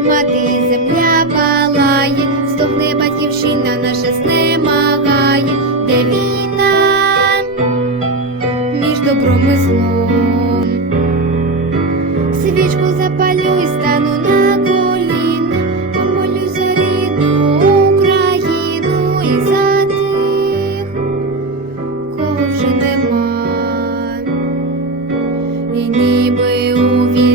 земля палає, стогне батьківщина наша знемагає, де війна між добром і злом. Свічку запалю і стану на коліна, помолюсь за рідну Україну і за тих, кого вже нема. І ніби у вісні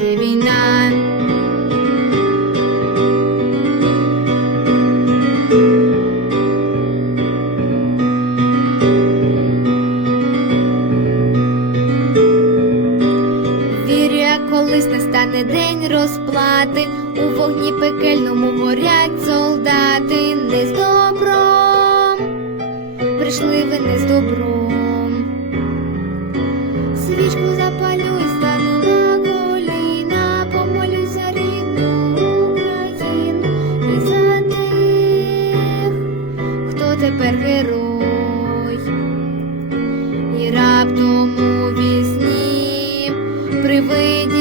війна. Колись настане день розплати, у вогні пекельному горять солдати, не добром, прийшли ви з добром. Свічку запалю хто тепер герой, і раптом у вісні привиді